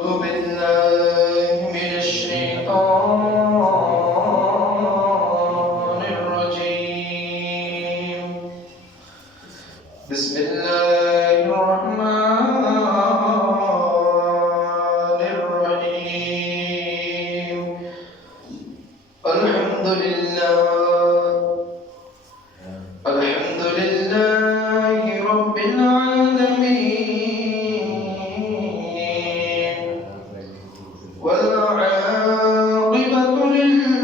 أعوذ بالله من الشيطان الرجيم. بسم الله الرحمن الرحيم. الحمد لله رب العالمين، والعاقبة للمتقين،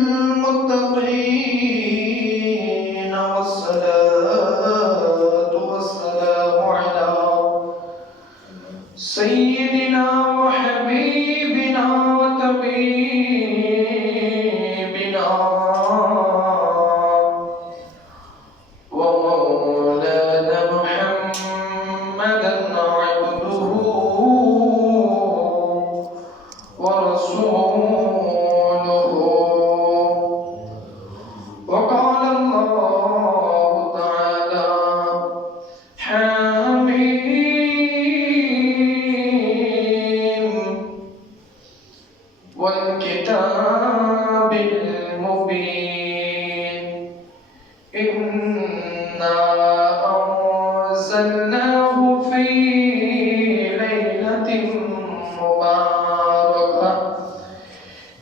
والصلاة والسلام على سيدنا وحبيبنا وطبيبنا ومولانا محمدا عبده ورسوله. وقال الله تعالى: حميم والكتاب المبين، إنا أنزلناه في ليلة مباركة،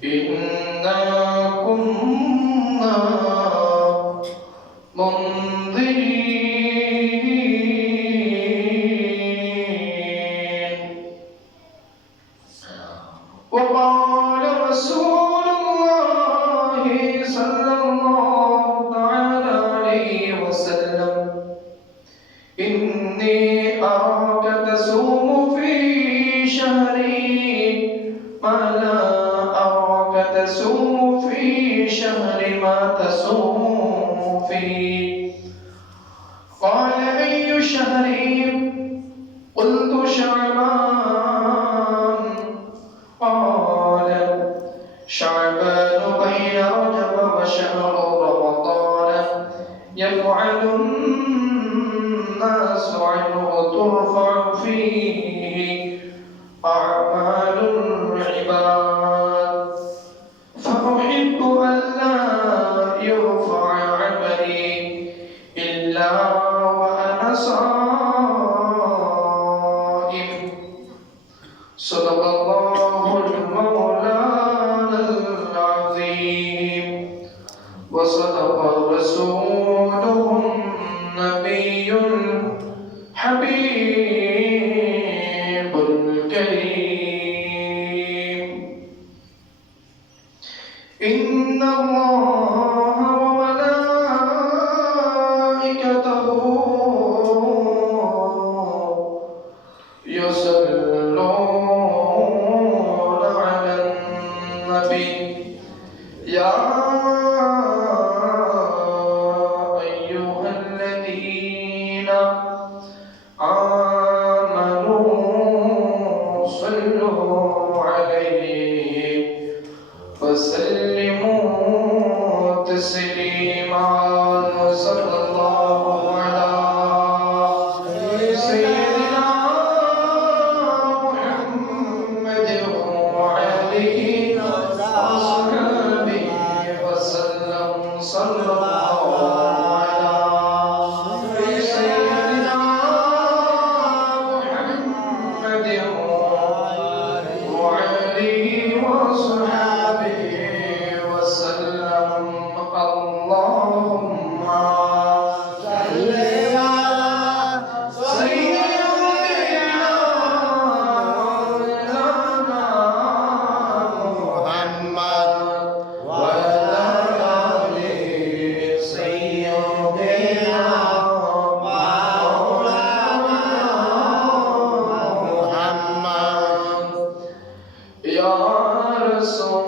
إنا كنا منذرين. وقال رسول الله صلى الله تعالى عليه وسلم: إني أراك تصوم في شهري ما لا أراك تصوم في شهر ما تصوم فيه. قال: أي شهر؟ قلت: شعبان. قال: شعبان بين رجب وشهر رمضان يفعل الناس عنه ترفع فيه أعمال العباد، فأحب أن لا يرفع عملي إلا وأنا صائم. صدق الله المولانا العظيم، وصدق رسوله النبي الحبيب الكريم. إن الله وملائكته يصلون على النبي، يا أيها الذين آمنوا صلوا عليه وسلموا تسليما. صلى الله على سيدنا محمد وعليه وصحبه وسلم. صلى الله على سيدنا محمد وعليه وصحبه وسلم. اللهم صل على سيدنا محمد وعلى آل سيدنا مولانا محمد. يا رسول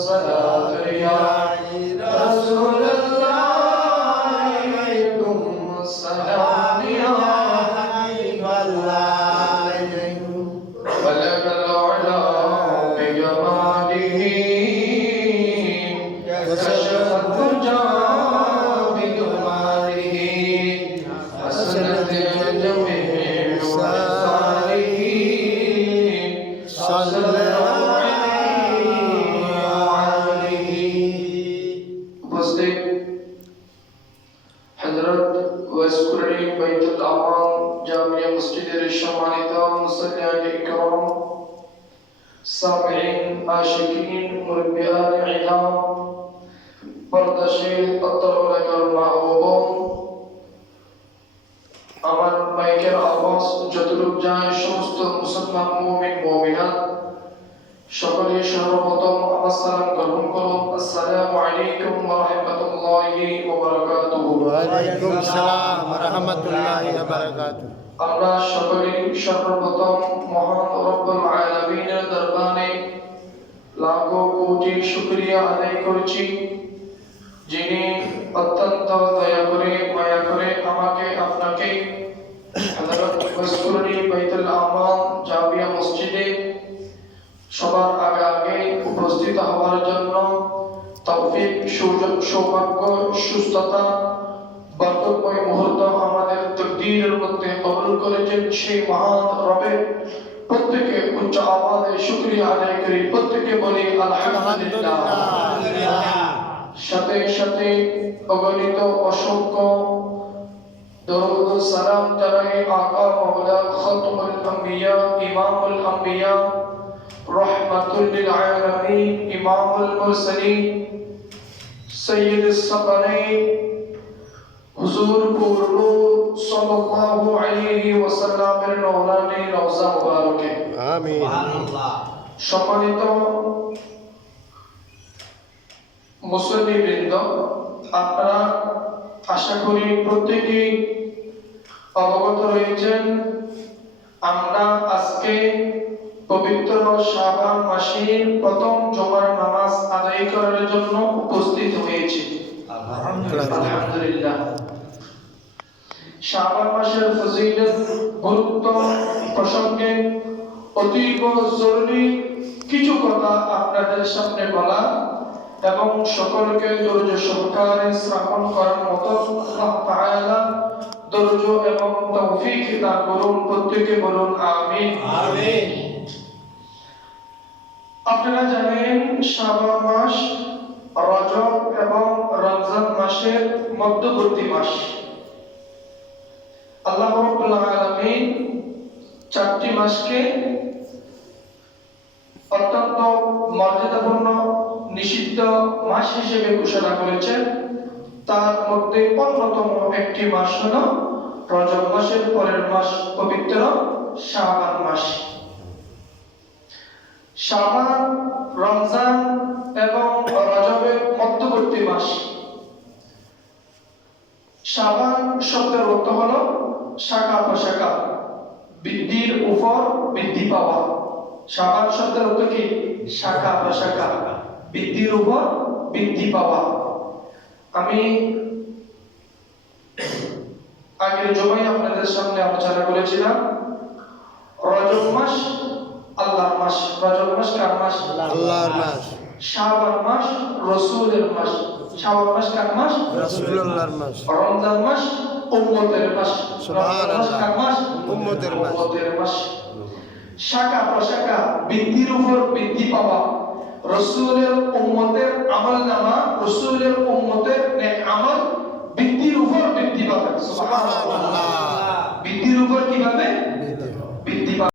الصلاة يا رسول الله عليكم السلام يا حبيب الله بلغ العلا بجماله كشف الدجى بجماله حسنت جميع خصاله صلى উপস্থিত হযরত ওয়াসকুরনি বাইতুল আমান জামিয়া মসজিদের সম্মানিত মুসল্লিয়ান ইকরাম সামিঈন আশিকিন মুরব্বিয়ান ইলাম পর্দাশীল আত্মরুলাকার মা ও বোন আমার মাইকের আওয়াজ যতটুকু যায় সমস্ত মুসলমান মুমিন মুমিনাত সকলে সর্বপ্রথম আমার সালাম গ্রহণ করুন আসসালামু আলাইকুম ওয়া রাহমাতুল্লাহি ওয়া বারাকাতুহু ওয়া আলাইকুম আসসালাম ওয়া রাহমাতুল্লাহি ওয়া বারাকাতুহু আমরা সকলে সর্বপ্রথম মহান রব্বুল আলামিনের দরবারে লাখো কোটি শুকরিয়া আদায় করছি যিনি অত্যন্ত দয়া করে মায়া করে আমাকে আপনাকে হযরত ওয়াসকুরনি বাইতুল আমান জামিয়া মসজিদে সবার আগে উপস্থিত হওয়ার জন্য তৌফিক সুযোগ সৌভাগ্য সুস্থতা বরকতময় মুহূর্ত আমাদের তকদীরের মধ্যে কবুল করেছেন সেই মহান রবের প্রত্যেকে উচ্চ আওয়াজে শুকরিয়া আদায় করি প্রত্যেকে বলি আলহামদুলিল্লাহ সাথে সাথে অগণিত অসংখ্য দরুদ ও সালাম জানাই আকা মাওলা খাতমুল আম্বিয়া ইমামুল আম্বিয়া রহমাতুল লিল আলামিন ইমামুল মুরসালিন সাইয়্যিদুস সাকালাইন হুজুর পূর্ণ সাল্লাল্লাহু আলাইহি ওয়াসাল্লামের নূরানী রওজা মুবারকে আমিন সুবহানাল্লাহ সম্মানিত মুসল্লিবৃন্দ আপনারা আশা করি প্রত্যেকেই অবগত রয়েছেন আমরা আজকে পবিত্র শাবান মাসের প্রথম জুমার নামাজ আদায় করার জন্য উপস্থিত হয়েছি আলহামদুলিল্লাহ শাবান মাসের ফজিলত গুরুত্ব প্রসঙ্গে অতীব জরুরি কিছু কথা আপনাদের সামনে বলা এবং সকলকে ধৈর্য সহকারে শ্রবণ করার মতো আল্লাহ তাআলা ধৈর্য এবং তৌফিক দান করুন প্রত্যেকে বলুন আমিন আমিন আপনারা জানেন শাবান মাস রজব এবং রমজান মাসের মধ্যবর্তী মাস আল্লাহ রাব্বুল আলামিন চারটি মাসকে অত্যন্ত মর্যাদাপূর্ণ নিষিদ্ধ মাস হিসেবে ঘোষণা করেছেন তার মধ্যে অন্যতম একটি মাস হলো রজব মাসের পরের মাস পবিত্র শাবান মাস শাবান রমজান এবং রজবের মধ্যবর্তী মাস শাবান শব্দের অর্থ হলো শাখা প্রশাখা বৃদ্ধির উপর বৃদ্ধি পাওয়া শাবান শব্দের অর্থ কি শাখা প্রশাখা বৃদ্ধির উপর বৃদ্ধি পাওয়া আমি আগের জমায় আপনাদের সামনে আলোচনা করেছিলাম রজব মাস আল্লাহর মাস রজব মাস কার মাস আল্লাহর মাস শাবান মাস রাসূলের মাস শাবান মাস কার মাস রাসূলুল্লাহর মাস রমজান মাস উম্মতের মাস সুবহানাল্লাহ কার মাস উম্মতের মাস মাস শাখা প্রশাখা বৃদ্ধির উপর বৃদ্ধি পাওয়া রাসূলের উম্মতের আমলনামা রাসূলের উম্মতের নেক আমল বৃদ্ধির উপর বৃদ্ধি পাবে সুবহানাল্লাহ